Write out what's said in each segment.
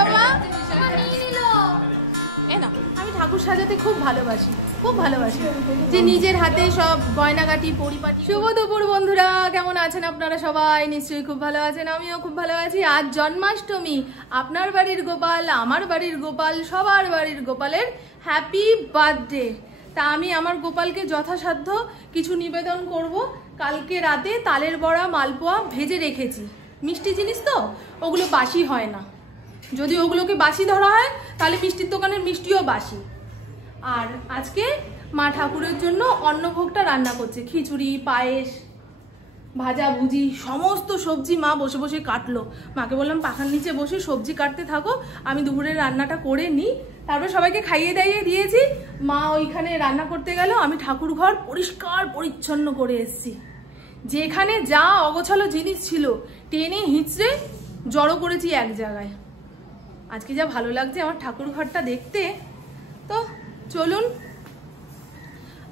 বাবা? আমি ঠাকুর সাজাতে খুব ভালোবাসি, খুব ভালোবাসি, যে নিজের হাতে সব গয়নাগাটি পরিপাটি। শুভ দুপুর বন্ধুরা, কেমন আছেন আপনারা সবাই? নিশ্চয়ই খুব ভালো আছেন, আমিও খুব ভালো আছি। আজ জন্মাষ্টমী, আপনার বাড়ির গোপাল, আমার বাড়ির গোপাল, সবার বাড়ির গোপালের হ্যাপি বার্থডে। তা আমি আমার গোপালকে যথাসাধ্য কিছু নিবেদন করব। কালকে রাতে তালের বড়া, মালপোয়া ভেজে রেখেছি। মিষ্টি জিনিস তো, ওগুলো বাসি হয় না। যদি ওগুলোকে বাসি ধরা হয় তাহলে মিষ্টির দোকানের মিষ্টিও বাসি। আর আজকে মা ঠাকুরের জন্য অন্নভোগটা রান্না করছে, খিচুড়ি, পায়েস, ভাজা ভুজি, সমস্ত সবজি মা বসে বসে কাটলো। মাকে বললাম পাখার নিচে বসে সবজি কাটতে থাকো, আমি দুপুরের রান্নাটা করে নিই। তারপর সবাইকে খাইয়ে দাইয়ে দিয়েছি। মা ওইখানে রান্না করতে গেল, আমি ঠাকুর ঘর পরিষ্কার পরিচ্ছন্ন করে এসেছি। যেখানে যা অগোছালো জিনিস ছিল টেনে হিঁচড়ে জড়ো করেছি এক জায়গায়। আজকে যা ভালো লাগছে আমার ঠাকুর ঘরটা দেখতে। তো চলুন,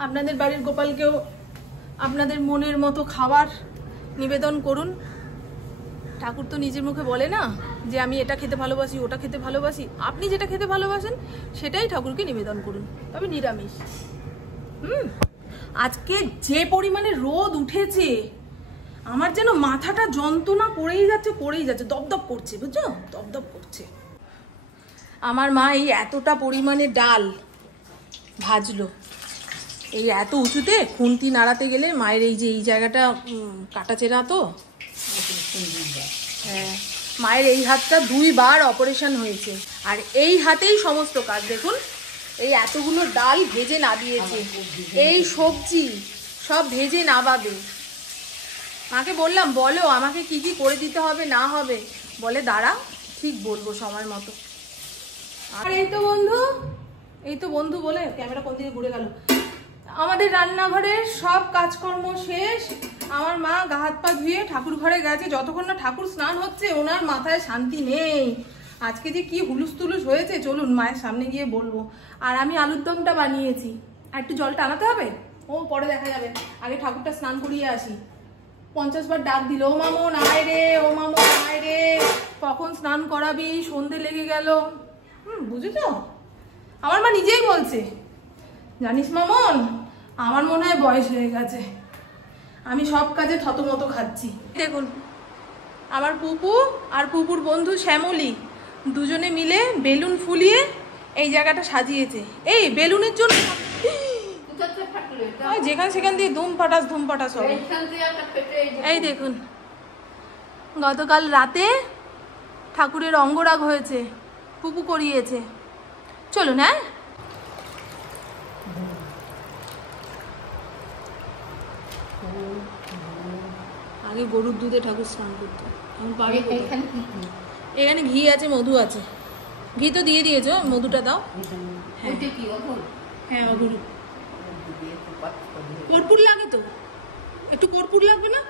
আপনাদের বাড়ির গোপালকেও আপনাদের মনের মতো খাবার নিবেদন করুন। ঠাকুর তো নিজের মুখে বলে না যে আমি এটা খেতে ভালোবাসি, ওটা খেতে ভালোবাসি। আপনি যেটা খেতে ভালোবাসেন সেটাই ঠাকুরকে নিবেদন করুন, তবে নিরামিষ। আজকে যে পরিমাণে রোদ উঠেছে, আমার যেন মাথাটা যন্ত্রণা করেই যাচ্ছে, দপদপ করছে, বুঝছো, দপদপ করছে। আমার মা এই এতটা পরিমাণে ডাল ভাজলো, এই এত উঁচুতে খুন্তি নাড়াতে গেলে মায়ের এই যে এই জায়গাটা কাটাচেরা তো, হ্যাঁ, মায়ের এই হাতটা 2 বার অপারেশন হয়েছে। আর এই হাতেই সমস্ত কাজ। দেখুন, এই এতগুলো ডাল ভেজে না দিয়েছে, এই সবজি সব ভেজে নাবাবে। মাকে বললাম বলো আমাকে কি কি করে দিতে হবে না হবে, বলে দাঁড়া ঠিক বলবো সময় মতো। আর এই তো বন্ধু বলে ক্যামেরা কোন দিকে ঘুরে গেল। আমাদের রান্নাঘরের সব কাজকর্ম শেষ। আমার মা গা হাত পা ধুয়ে ঠাকুর ঘরে গেছে। যতক্ষণ না ঠাকুর স্নান হচ্ছে ওনার মাথায় শান্তি নেই। আজকে যে কি হুলুস তুলুস হয়েছে, চলুন মায়ের সামনে গিয়ে বলবো। আর আমি আলুর দমটা বানিয়েছি, আর একটু জলটা আনাতে হবে, ও পরে দেখা যাবে। আগে ঠাকুরটা স্নান করিয়ে আসি। 50 বার ডাক দিল, ও মামন আয় রে, ও মামন আয় রে, কখন স্নান করাবি, সন্ধে লেগে গেল। বুঝেছো, আমার মা নিজেই বলছে, জানিস মামন আমার মনে হয় বয়স হয়ে গেছে, আমি সব কাজে থতমত খাচ্ছি। দেখুন, আমার পুপু আর পুপুর বন্ধু শ্যামলী দুজনে মিলে বেলুন ফুলিয়ে এই জায়গাটা সাজিয়েছে। এই বেলুনের জন্য যেখান সেখান দিয়ে ধুম ফাটাস হবে। এই দেখুন, গতকাল রাতে ঠাকুরের অঙ্গরাগ হয়েছে, পুপু করিয়েছে। চলুন, হ্যাঁ আগে গরুর দুধে ঠাকুর স্নান করতে। এখানে ঘি আছে, মধু আছে। ঘি তো দিয়ে দিয়েছো, মধুটা দাও। হ্যাঁ, অগুরু। কর্পূর লাগে তো, একটু কর্পূর লাগবে না?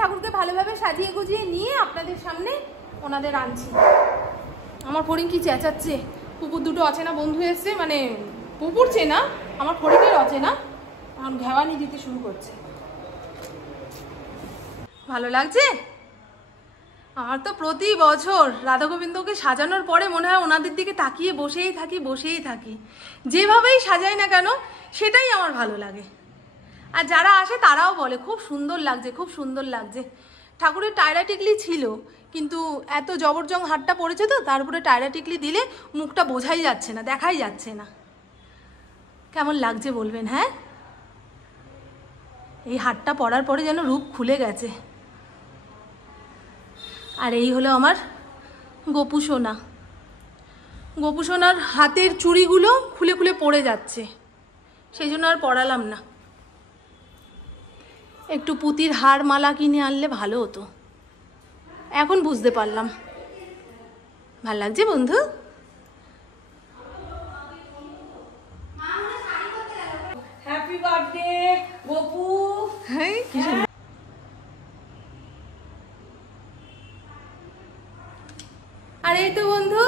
ঠাকুরকে ভালোভাবে সাজিয়ে গুজিয়ে নিয়ে আপনাদের সামনে ওনাদের আনছি। আমার ফড়িং কি চেঁচাচ্ছে। পুকুর দুটো অচেনা বন্ধু এসছে, মানে পুকুর চেনা, আমার ফড়িংয়ের অচেনা, এখন ঘেওয়ানি দিতে শুরু করছে। ভালো লাগছে আমার তো। প্রতি বছর রাধা গোবিন্দকে সাজানোর পরে মনে হয় ওনাদের দিকে তাকিয়ে বসেই থাকি। যেভাবেই সাজাই না কেন সেটাই আমার ভালো লাগে। আর যারা আসে তারাও বলে খুব সুন্দর লাগছে। ঠাকুরের টায়রা টিকলি ছিল, কিন্তু এত জবরজং হাতটা পড়েছে তো, তার উপরে টায়রা টিকলি দিলে মুখটা বোঝাই যাচ্ছে না, দেখাই যাচ্ছে না। কেমন লাগছে বলবেন? হ্যাঁ, এই হাতটা পরার পরে যেন রূপ খুলে গেছে। আর এই হলো আমার গোপু সোনা। গোপু সোনার হাতের চুড়িগুলো খুলে পড়ে যাচ্ছে, সেই জন্য আর পরালাম না। একটু পুঁতির হার মালা কিনে আনলে ভালো হতো। এখন বুঝতে পারলাম। ভাল লাগছে বন্ধু? Happy birthday Gopu. হ্যাঁ, আর এই তো বন্ধু,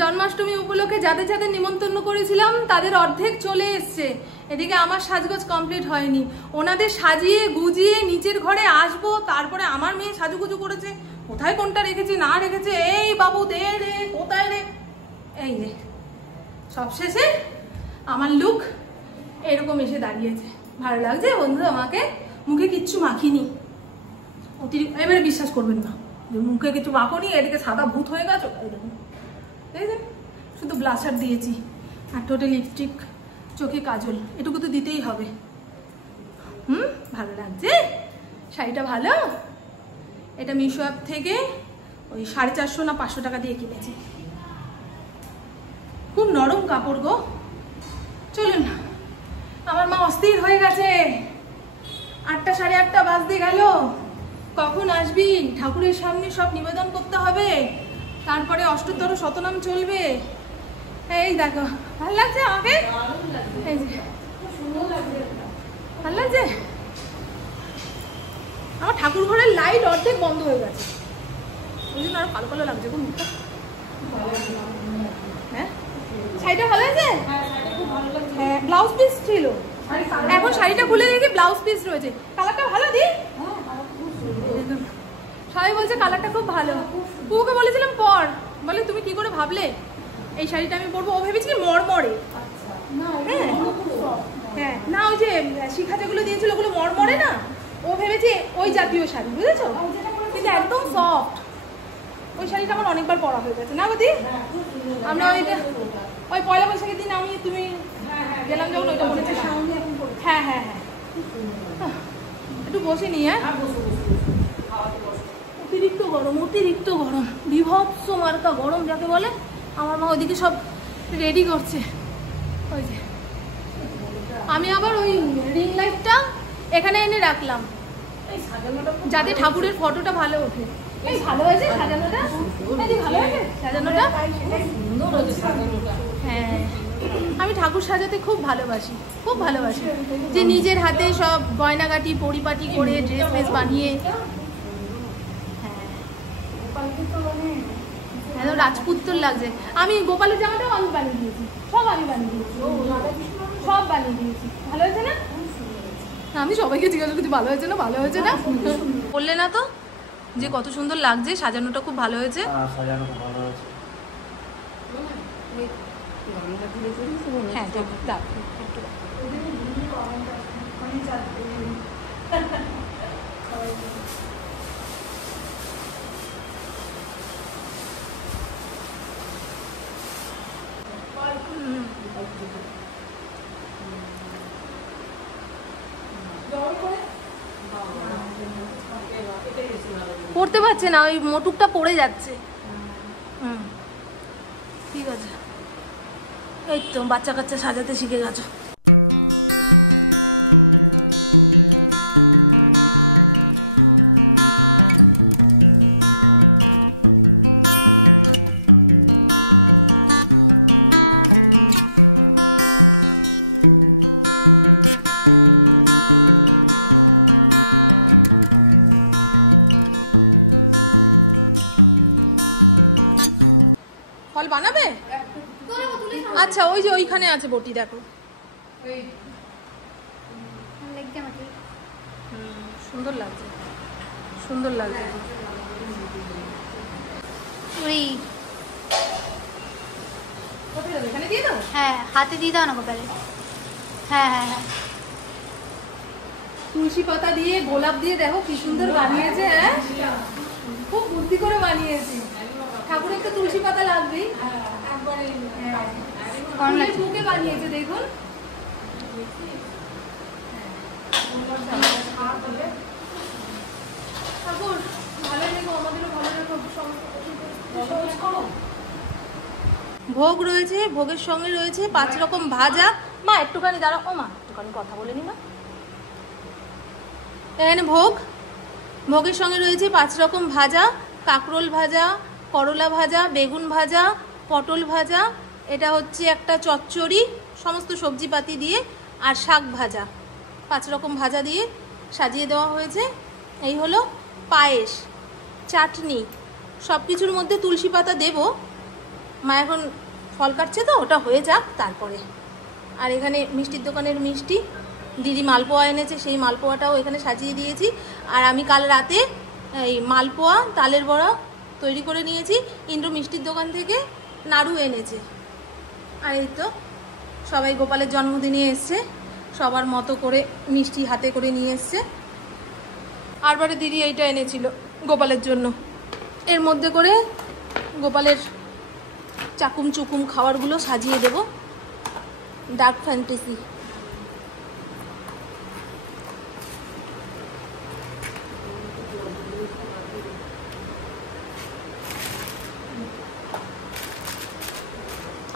জন্মাষ্টমী উপলক্ষে যাদের যাদের নিমন্ত্রণ করেছিলাম তাদের অর্ধেক চলে এসছে। এদিকে আমার সাজগোজ কমপ্লিট হয়নি। ওনাদের সাজিয়ে গুজিয়ে নিচের ঘরে আসবো, তারপরে আমার মেয়ে সাজুগুজু করেছে, কোথায় কোনটা রেখেছি না রেখেছে, এই বাবু দে রে, কোথায় রে, এই রে সবশেষে আমার লুক এরকম এসে দাঁড়িয়েছে। ভালো লাগছে বন্ধু? আমাকে মুখে কিচ্ছু মাখিনি, অতিরিক্ত এবারে বিশ্বাস করবেন না যে মুখে কিছু মাখনি, এদিকে সাদা ভূত হয়ে গেছে। দেখেছেন, শুধু ব্লাশার দিয়েছি আর ঠোঁটে লিপস্টিক, চোখে কাজল, এটুকু তো দিতেই হবে। ভালো লাগছে শাড়িটা? ভালো। এটা মিশো অ্যাপ থেকে ওই 450 না 500 টাকা দিয়ে কিনেছি। খুব নরম কাপড় গো। চলুন, আমার মা অস্থির হয়ে গেছে। 8টা 8:30 বাজতে গেল। কখন আসবি? ঠাকুরের সামনে সব নিবেদন করতে হবে, তারপরে অষ্টতর শতনাম চলবে। এই দেখো, ভাল লাগছে আমাকে? এই যে ভাল লাগছে। আমার ঠাকুর ঘরের লাইট অর্ধেক বন্ধ হয়ে গেছে, ওই জন্য আরো কালো কালো লাগছে গো মুখটা। হ্যাঁ, শাড়িটা ভালো আছে? হ্যাঁ, ব্লাউজ পিস ছিল, এখন শাড়িটা খুলে দেখি ব্লাউজ পিস রয়েছে। কালারটা ভালো দি? সবাই বলছে কালারটা খুব ভালো। পুকে বলেছিলাম পর, বলে তুমি কি করে ভাবলে এই শাড়িটা আমি পরবো? ও ভেবেছি কি মরমরে। হ্যাঁ হ্যাঁ, না ওই যে শিখা যেগুলো দিয়েছিল ওগুলো মরমরে না, ও ভেবেছে ওই জাতীয় শাড়ি, বুঝেছো? কিন্তু একদম সফট। ওই শাড়িটা আমার অনেকবার পরা হয়ে গেছে না বদি? আমরা ওই পয়লা বৈশাখের দিন আমি তুমি গেলাম যখন, ওইটা বলেছে। হ্যাঁ হ্যাঁ হ্যাঁ, একটু বসে নি। হ্যাঁ, অতিরিক্ত গরম, অতিরিক্ত গরম, বিভৎস মার্কা গরম যাকে বলে। আমার মা ওইদিকে সব রেডি করছে। ওই যে আমি আবার ওই রিং লাইটটা এখানে এনে রাখলাম যাতে ঠাকুরের ফটোটা ভালো ওঠে। এই ভালো হয়েছে সাজানোটা? ভালো হয়েছে সাজানোটা? হ্যাঁ, আমি ঠাকুর সাজাতে খুব ভালোবাসি, খুব ভালোবাসি। যে নিজের হাতে সব গয়নাগাটি পরিপাটি করে ড্রেস ফ্রেস বানিয়ে, হ্যাঁ রাজপুত্তর লাগছে। আমি গোপালের জামাটাও আমি বানিয়ে দিয়েছি, সব আমি বানিয়ে দিয়েছি, সব বানিয়ে দিয়েছি। ভালো হয়েছে না? আমি সবাইকে জিজ্ঞাসা করছি ভালো হয়েছে না, ভালো হয়েছে না। বললে না তো যে কত সুন্দর লাগছে, সাজানোটা খুব ভালো হয়েছে। হ্যাঁ, পড়তে পারছে না, ওই মোটুকটা পড়ে যাচ্ছে। ঠিক আছে, এই তো বাচ্চা কাচ্চা সাজাতে শিখে গেছো। ফল বানাবে? আচ্ছা, ওই যে ওইখানে আছে বটি, দেখো। সুন্দর লাগছে, সুন্দর লাগছে। হ্যাঁ, হাতে দিয়ে দাও না গোপালে। হ্যাঁ হ্যাঁ হ্যাঁ, তুলসী পাতা দিয়ে গোলাপ দিয়ে দেখো কি সুন্দর বানিয়েছে। হ্যাঁ, খুব বুদ্ধি করে বানিয়েছে। ঠাকুরের তো তুলসী পাতা লাগবেই। মুখে বানিয়েছে দেখুন। ঠাকুর ভালো রেখো, আমাদেরও ভালো রেখো। ভোগ রয়েছে, ভোগের সঙ্গে রয়েছে 5 রকম ভাজা। মা একটুখানি দাঁড়াও, ও মা একটুখানি কথা বলে নি। মা এখানে ভোগের সঙ্গে রয়েছে 5 রকম ভাজা, কাঁকরোল ভাজা, করলা ভাজা, বেগুন ভাজা, পটল ভাজা, এটা হচ্ছে একটা চচ্চড়ি, সমস্ত সবজিপাতি দিয়ে, আর শাক ভাজা। 5 রকম ভাজা দিয়ে সাজিয়ে দেওয়া হয়েছে। এই হলো পায়েস, চাটনি, সব কিছুর মধ্যে তুলসী পাতা দেব। মা এখন ফল কাটছে তো, ওটা হয়ে যাক তারপরে। আর এখানে মিষ্টির দোকানের মিষ্টি, দিদি মালপোয়া এনেছে, সেই মালপোয়াটাও এখানে সাজিয়ে দিয়েছি। আর আমি কাল রাতে এই মালপোয়া তালের বড়া তৈরি করে নিয়েছি। ইন্দ্র মিষ্টির দোকান থেকে নাড়ু এনেছে। আর এই তো সবাই গোপালের জন্মদিনে এসছে, সবার মতো করে মিষ্টি হাতে করে নিয়ে এসছে। আরবারে দিদি এইটা এনেছিল গোপালের জন্য। এর মধ্যে করে গোপালের চাকুম চুকুম খাবারগুলো সাজিয়ে দেব। Dark fantasy.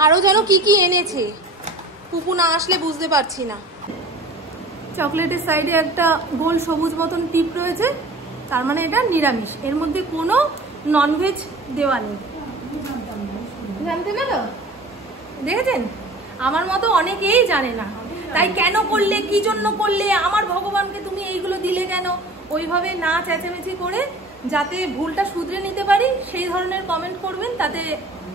আরও যেন কি কি এনেছে, পুপু না আসলে বুঝতে পারছি না। চকলেটের সাইডে একটা গোল সবুজ মতন টিপ রয়েছে, তার মানে এটা নিরামিষ, এর মধ্যে কোনো ননভেজ দেওয়া নেই। জানতে না তো, দেখেছেন? আমার মতো অনেকেই জানে না, তাই কেন করলে, কি জন্য করলে, আমার ভগবানকে তুমি এইগুলো দিলে কেন, ওইভাবে না চেঁচামেচি করে যাতে ভুলটা শুধরে নিতে পারি সেই ধরনের কমেন্ট করবেন। তাতে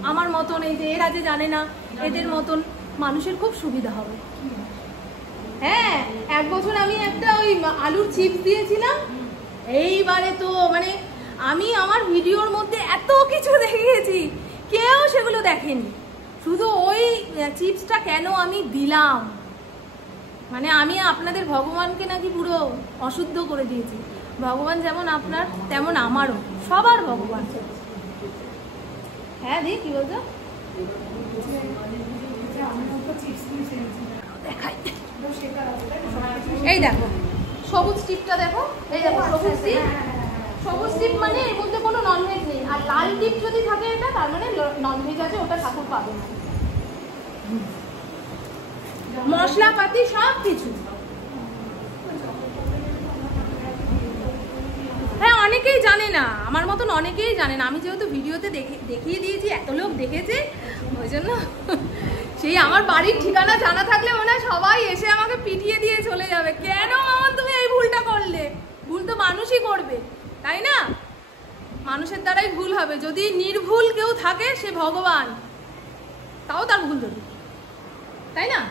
আমার মতন, এই যে এরা যে জানে না, এদের মতন মানুষের খুব সুবিধা হবে। হ্যাঁ, 1 বছর আমি একটা ওই আলুর চিপস দিয়েছিলাম। এইবারে তো মানে আমি আমার ভিডিওর মধ্যে এত কিছু দেখিয়েছি, কেউ সেগুলো দেখেনি। শুধু ওই চিপসটা কেন আমি দিলাম, মানে আমি আপনাদের ভগবানকে নাকি পুরো অশুদ্ধ করে দিয়েছি। ভগবান যেমন আপনার তেমন আমারও, সবার ভগবান। হ্যাঁ দি, কি বলছো? দেখাই, এই দেখো সবুজ টিপটা দেখো, এই দেখো সবুজ টিপ। সবুজ টিপ মানে এর মধ্যে কোনো ননভেজ নেই। আর লাল টিপ যদি থাকে এটা, তার মানে ননভেজ আছে, ওটা ঠাকুর পাবে না। মশলাপাতি সব কিছু। হ্যাঁ, অনেকেই জানে না, আমার মতন অনেকেই জানে না। আমি যেহেতু ভিডিওতে দেখিয়ে দিয়েছি, এত লোক দেখেছে, ওই জন্য সেই আমার বাড়ির ঠিকানা জানা থাকলে মনে হয় সবাই এসে আমাকে পিটিয়ে দিয়ে চলে যাবে। কেন মামা তুমি এই ভুলটা করলে? ভুল তো মানুষই করবে, তাই না? মানুষের দ্বারাই ভুল হবে। যদি নির্ভুল কেউ থাকে, সে ভগবান, তাও তার ভুল ধরবে, তাই না?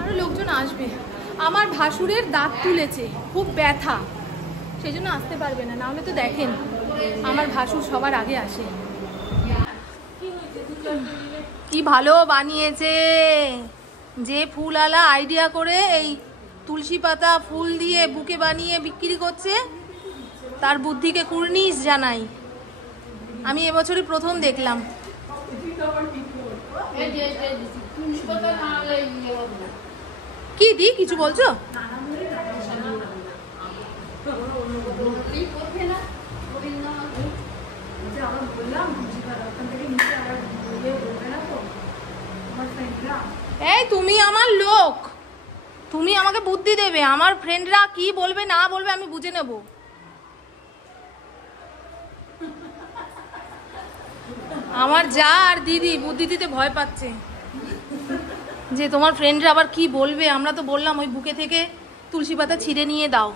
আরো লোকজন আসবে। আমার ভাসুরের দাঁত তুলেছে, খুব ব্যথা, সেই জন্য আসতে পারবে না। নাহলে তো দেখেন আমার ভাসুর সবার আগে আসে। কি ভালো বানিয়েছে, যে ফুলওয়ালা আইডিয়া করে এই তুলসী পাতা ফুল দিয়ে বুকে বানিয়ে বিক্রি করছে, তার বুদ্ধিকে কুর্নিশ জানাই। আমি এবছরই প্রথম দেখলাম। কি দি, কিছু বলছো? এই তুমি আমার লোক, তুমি আমাকে বুদ্ধি দেবে। আমার ফ্রেন্ডরা কি বলবে না বলবে আমি বুঝে নেব। আমার যা আর দিদি বুদ্ধি দিতে ভয় পাচ্ছে যে তোমার ফ্রেন্ডরা আবার কি বলবে। আমরা তো বললাম ওই বুকে থেকে তুলসী পাতা ছিঁড়ে নিয়ে দাও।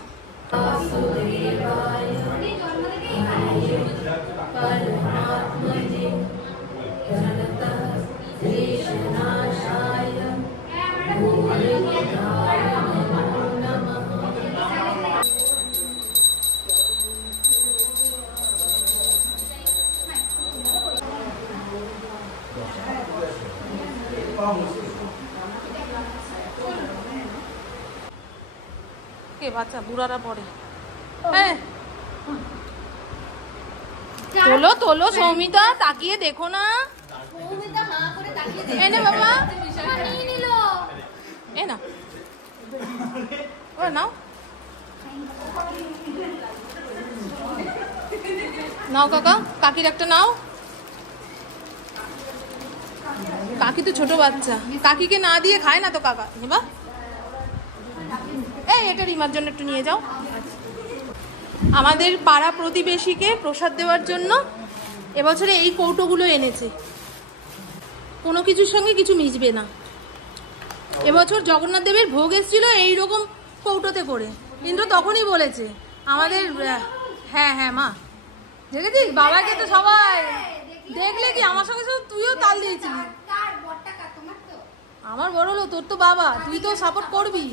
কে বাচ্চা বুড়ারা পড়ে। হ্যাঁ, তোলো তোলো সৌমিতা, তাকিয়ে দেখো না। এনে বাবা, এ না, ওরা নাও নাও কাকা, কাকির একটা নাও। কাকি তো ছোট বাচ্চা, কাকিকে না দিয়ে খায় না তো কাকা। নেবা, এটা রিমার জন্য একটু নিয়ে যাও। আমাদের পাড়া প্রতিবেশীকে প্রসাদ দেওয়ার জন্য এবছরে এই কৌটোগুলো এনেছে, কোনো কিছুর সঙ্গে কিছু মিশবে না। এবছর জগন্নাথ দেবের ভোগ এসেছিল এইরকম কৌটোতে করে, কিন্তু তখনই বলেছে আমাদের। হ্যাঁ হ্যাঁ মা দেখেছিস, বাবাকে তো সবাই দেখলে কি আমার সঙ্গে সঙ্গে তুইও তাল দিয়েছিলি। আমার বড় হলো, তোর তো বাবা, তুই তো সাপোর্ট করবি।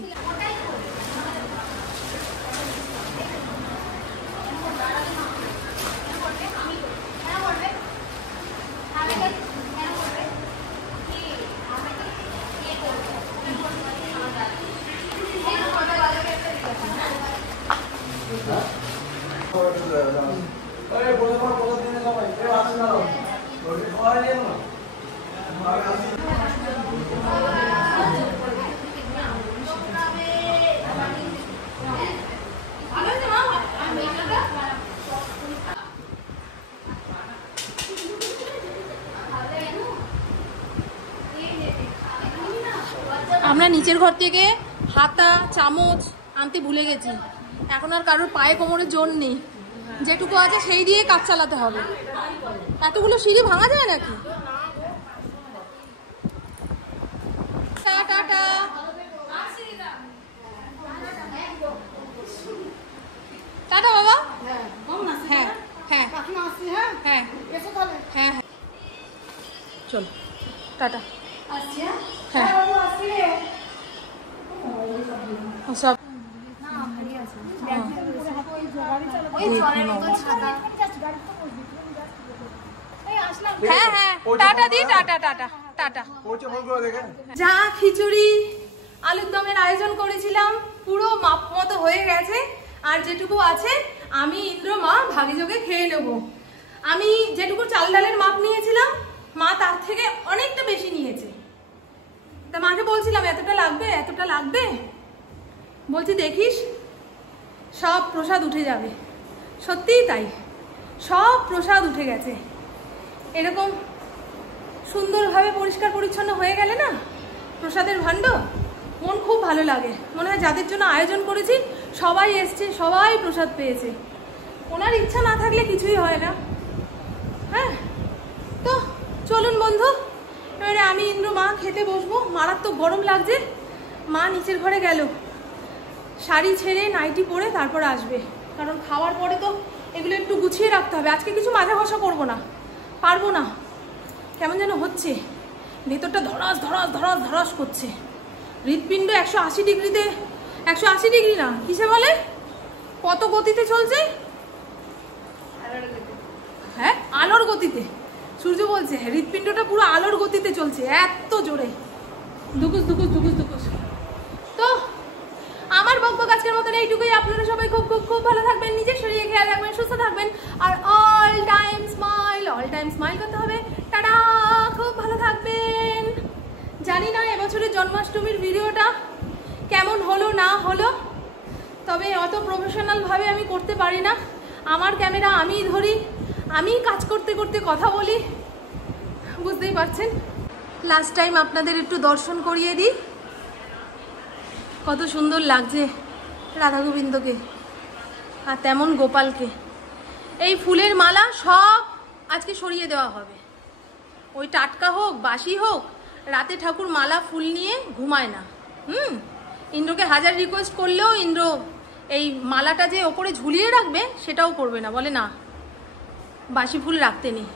আমরা নিচের ঘর থেকে হাতা চামচ আনতে ভুলে গেছি, এখন আর কারোর পায়ে কোমরে জোর নেই, যেটুকু আছে সেই দিয়ে কাজ চালাতে হবে। এতগুলো সিঁড়ি ভাঙা যায় নাকি? টাটা টাটা বাবা। হ্যাঁ হ্যাঁ হ্যাঁ হ্যাঁ হ্যাঁ চল টাটা। হ্যাঁ সব হ্যাঁ হ্যাঁ টাটা দি, টাটা টাটা টাটা। যা খিচুড়ি আলুর দমের আয়োজন করেছিলাম পুরো মাপ মতো হয়ে গেছে, আর যেটুকু আছে আমি ইন্দ্র মা ভাগিযোগে খেয়ে নেব। আমি যেটুকু চাল ডালের মাপ নিয়েছিলাম মা তার থেকে অনেকটা বেশি নিয়েছে। তা মাকে বলছিলাম এতটা লাগবে এতটা লাগবে, বলছি দেখিস সব প্রসাদ উঠে যাবে। সত্যিই তাই, সব প্রসাদ উঠে গেছে। এরকম সুন্দরভাবে পরিষ্কার পরিচ্ছন্ন হয়ে গেলে না প্রসাদের ভাণ্ড, মন খুব ভালো লাগে। মনে হয় যাদের জন্য আয়োজন করেছি সবাই এসছে, সবাই প্রসাদ পেয়েছে। ওনার ইচ্ছা না থাকলে কিছুই হয় না। হ্যাঁ তো চলুন বন্ধু, এবারে আমি ইন্দ্র মা খেতে বসবো। মারাত্মক গরম লাগছে, মা নিচের ঘরে গেল, শাড়ি ছেড়ে নাইটি পরে তারপর আসবে, কারণ খাওয়ার পরে তো এগুলো একটু গুছিয়ে রাখতে হবে। আজকে কিছু মাজা ঘষা করবো না, পারবো না, কেমন যেন হচ্ছে, ভেতরটা ধরাস ধরাস ধরাস ধরাস করছে। হৃৎপিণ্ড 180 ডিগ্রিতে, 180 ডিগ্রি না কিসে বলে, কত গতিতে চলছে? হ্যাঁ আলোর গতিতে। সূর্য বলছে হৃৎপিণ্ডটা পুরো আলোর গতিতে চলছে, এত জোরে দুকুস দুকুস দুকুস দুকুস। তো আমার বকবক আজকের মতন এইটুকুই। আপনারা সবাই খুব খুব খুব ভালো থাকবেন, নিজের শরীরে খেয়াল রাখবেন, সুস্থ থাকবেন, আর অল টাইম স্মাইল করতে হবে। টাটা, খুব ভালো থাকবেন। জানি না এবছরের জন্মাষ্টমীর ভিডিওটা কেমন হলো না হলো, তবে অত প্রফেশনালভাবে আমি করতে পারি না। আমার ক্যামেরা আমিই ধরি, আমি কাজ করতে করতে কথা বলি, বুঝতেই পারছেন। লাস্ট টাইম আপনাদের একটু দর্শন করিয়ে দিই, কত সুন্দর লাগছে রাধা গোবিন্দকে আর তেমন গোপালকে। এই ফুলের মালা সব আজকে সরিয়ে দেওয়া হবে, ওই টাটকা হোক বাসি হোক, রাতে ঠাকুর মালা ফুল নিয়ে ঘুমায় না। ইন্দ্রকে হাজার রিকোয়েস্ট করলেও ইন্দ্র এই মালাটা যে ওপরে ঝুলিয়ে রাখবে সেটাও করবে না, বলে না বাসি ফুল রাখতে নেই।